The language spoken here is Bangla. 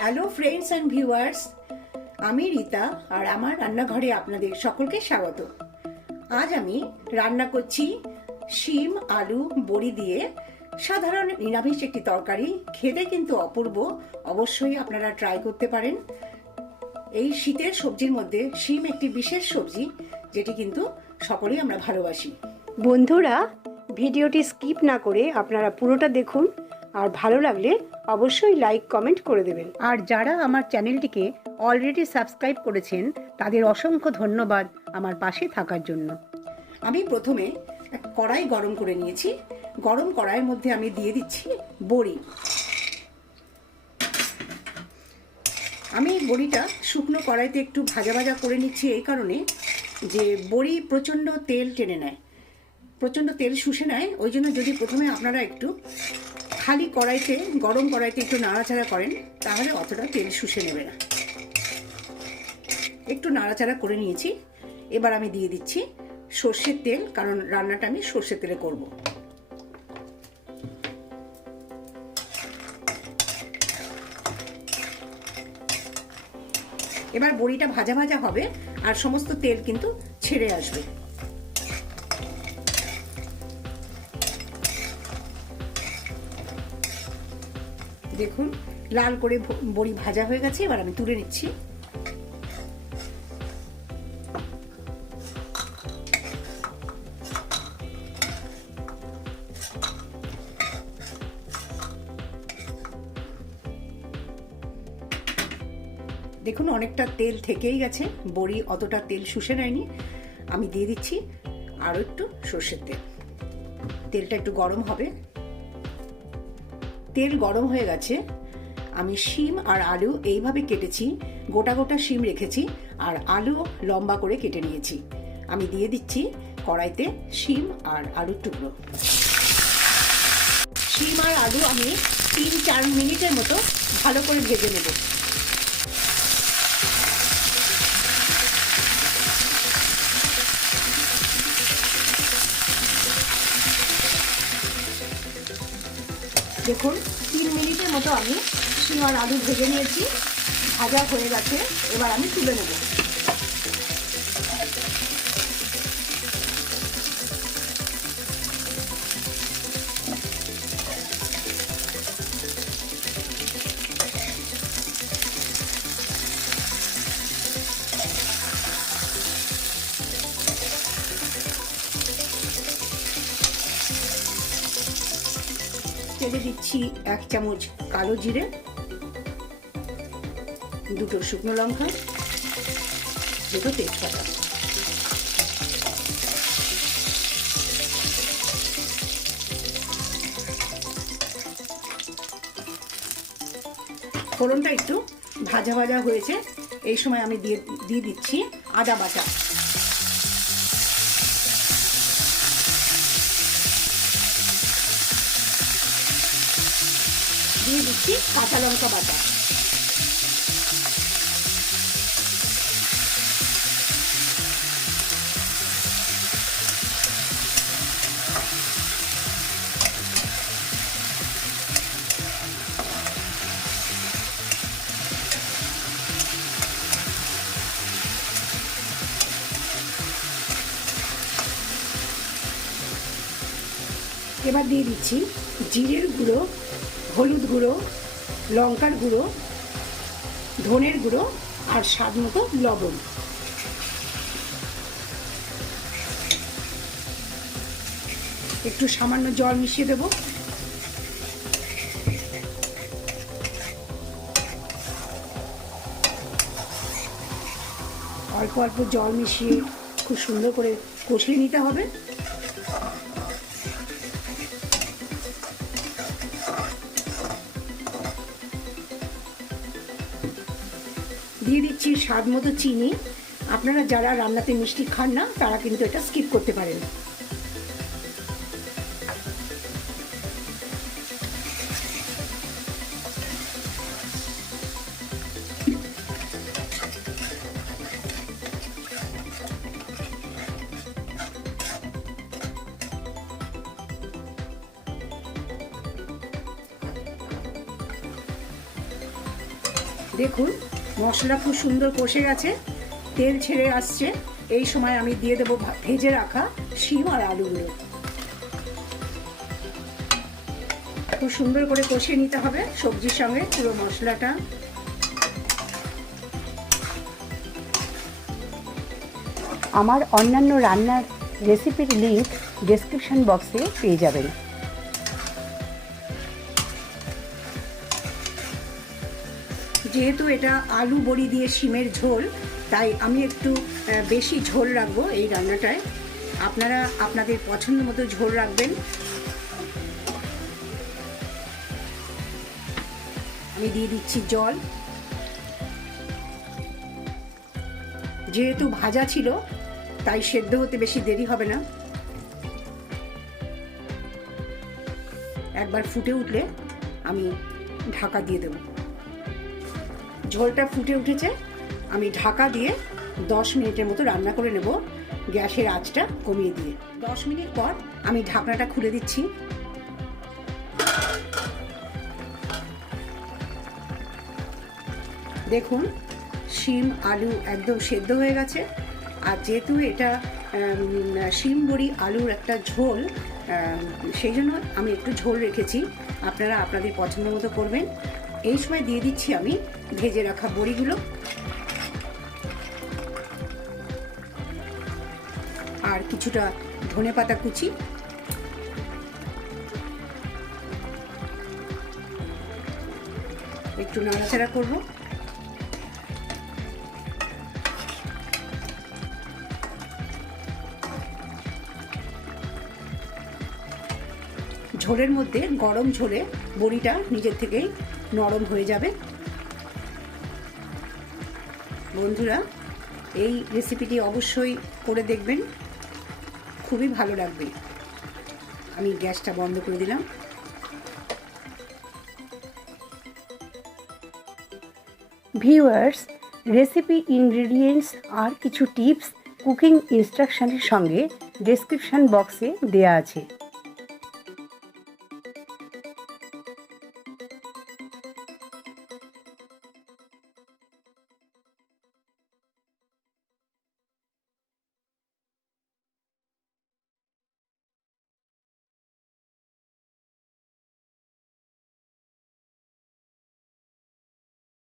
হ্যালো ফ্রেন্ডস অ্যান্ড ভিউয়ার্স, আমি রীতা আর আমার রান্নাঘরে আপনাদের সকলকে স্বাগত। আজ আমি রান্না করছি শিম আলু বড়ি দিয়ে সাধারণ নিরামিষ একটি তরকারি। খেতে কিন্তু অপূর্ব, অবশ্যই আপনারা ট্রাই করতে পারেন। এই শীতের সবজির মধ্যে শিম একটি বিশেষ সবজি, যেটি কিন্তু সকলেই আমরা ভালোবাসি। বন্ধুরা, ভিডিওটি স্কিপ না করে আপনারা পুরোটা দেখুন, আর ভালো লাগলে অবশ্যই লাইক কমেন্ট করে দেবেন। আর যারা আমার চ্যানেলটিকে অলরেডি সাবস্ক্রাইব করেছেন তাদের অসংখ্য ধন্যবাদ আমার পাশে থাকার জন্য। আমি প্রথমে এক কড়াই গরম করে নিয়েছি। গরম কড়াইয়ের মধ্যে আমি দিয়ে দিচ্ছি বড়ি। আমি বড়িটা শুকনো কড়াইতে একটু ভাজা ভাজা করে নিচ্ছি এই কারণে যে বড়ি প্রচণ্ড তেল টেনে নেয়, প্রচণ্ড তেল শুষে নেয়। ওই জন্য যদি প্রথমে আপনারা একটু খালি কড়াইতে, গরম কড়াইতে একটু নাড়াচাড়া করেন, তাহলে অতটা তেল শুষে নেবে না। একটু নাড়াচাড়া করে নিয়েছি। এবার আমি দিয়ে দিচ্ছি সর্ষের তেল, কারণ রান্নাটা আমি সর্ষের তেলে করব। এবার বড়িটা ভাজা ভাজা হবে আর সমস্ত তেল কিন্তু ছেড়ে আসবে। দেখুন, লাল করে বড়ি ভাজা হয়ে গেছে। এবার আমি তুলে নিচ্ছি। দেখুন, অনেকটা তেল থেকেই গেছে, বড়ি অতটা তেল শুষে নেয়নি। আমি দিয়ে দিচ্ছি আরো একটু সর্ষের তেল। তেলটা একটু গরম হবে। তেল গরম হয়ে গেছে। আমি শিম আর আলু এইভাবে কেটেছি, গোটা গোটা শিম রেখেছি আর আলু লম্বা করে কেটে নিয়েছি। আমি দিয়ে দিচ্ছি কড়াইতে শিম আর আলুর টুকরো। শিম আর আলু আমি 3-4 মিনিটের মতো ভালো করে ভেজে নেব। দেখুন, 3 মিনিটের মতো আমি শিম আর আলু ভেজে নিয়েছি, ভাজা হয়ে গেছে। এবার আমি তুলে নেব। তেলে দিচ্ছি 1 চামচ কালো জিরে, 2টো শুকনো লঙ্কা, 2টো তেজপাতা। ফোড়নটা একটু ভাজা ভাজা হয়েছে। এই সময় আমি দিয়ে দিচ্ছি আদা বাটা। দিয়ে দিচ্ছি কাঁচা লঙ্কা বাটা। এবার দিয়ে দিচ্ছি জিরের গুঁড়ো, হলুদ গুঁড়ো, লঙ্কার গুঁড়ো, ধনের গুঁড়ো আর স্বাদ মতো লবণ। একটু সামান্য জল মিশিয়ে দেব। অল্প অল্প জল মিশিয়ে খুব সুন্দর করে কষিয়ে নিতে হবে। দিয়ে দিচ্ছি স্বাদ মতো চিনি। আপনারা যারা রান্নাতে মিষ্টি খান না, তারা কিন্তু এটা স্কিপ করতে পারেন। দেখুন মশলা খুব সুন্দর কষে গেছে, তেল ছেড়ে আসছে। এই সময় আমি দিয়ে দেবো ভেজে রাখা শিম আর আলুগুলো। খুব সুন্দর করে কষিয়ে নিতে হবে সবজির সঙ্গে পুরো মশলাটা। আমার অন্যান্য রান্নার রেসিপির লিঙ্ক ডেসক্রিপশন বক্সে পেয়ে যাবেন। যেহেতু এটা আলু বড়ি দিয়ে শিমের ঝোল, তাই আমি একটু বেশি ঝোল রাখবো এই রান্নাটায়। আপনারা আপনাদের পছন্দ মতো ঝোল রাখবেন। আমি দিয়ে দিচ্ছি জল। যেহেতু ভাজা ছিল তাই সেদ্ধ হতে বেশি দেরি হবে না। একবার ফুটে উঠলে আমি ঢাকা দিয়ে দেব। ঝোলটা ফুটে উঠেছে, আমি ঢাকা দিয়ে 10 মিনিটের মতো রান্না করে নেব, গ্যাসের আঁচটা কমিয়ে দিয়ে। 10 মিনিট পর আমি ঢাকনাটা খুলে দিচ্ছি। দেখুন শিম আলু একদম সেদ্ধ হয়ে গেছে। আর যেহেতু এটা শিম বড়ি আলুর একটা ঝোল, সেই জন্য আমি একটু ঝোল রেখেছি। আপনারা আপনাদের পছন্দ মতো করবেন। এই সময় দিয়ে দিচ্ছি আমি ভেজে রাখা বড়িগুলো আর কিছুটা ধনেপাতা কুচি। একটু নাড়াচাড়া করব। ঝোলের মধ্যে গরম ঝোলে বড়িটা নিজের থেকেই নরম হয়ে যাবে। বন্ধুরা এই রেসিপিটি অবশ্যই করে দেখবেন, খুবই ভালো লাগবে। আমি গ্যাসটা বন্ধ করে দিলাম। ভিউয়ার্স, রেসিপি ইনগ্রেডিয়েন্টস আর কিছু টিপস কুকিং ইনস্ট্রাকশনের সঙ্গে ডেসক্রিপশন বক্সে দেয়া আছে।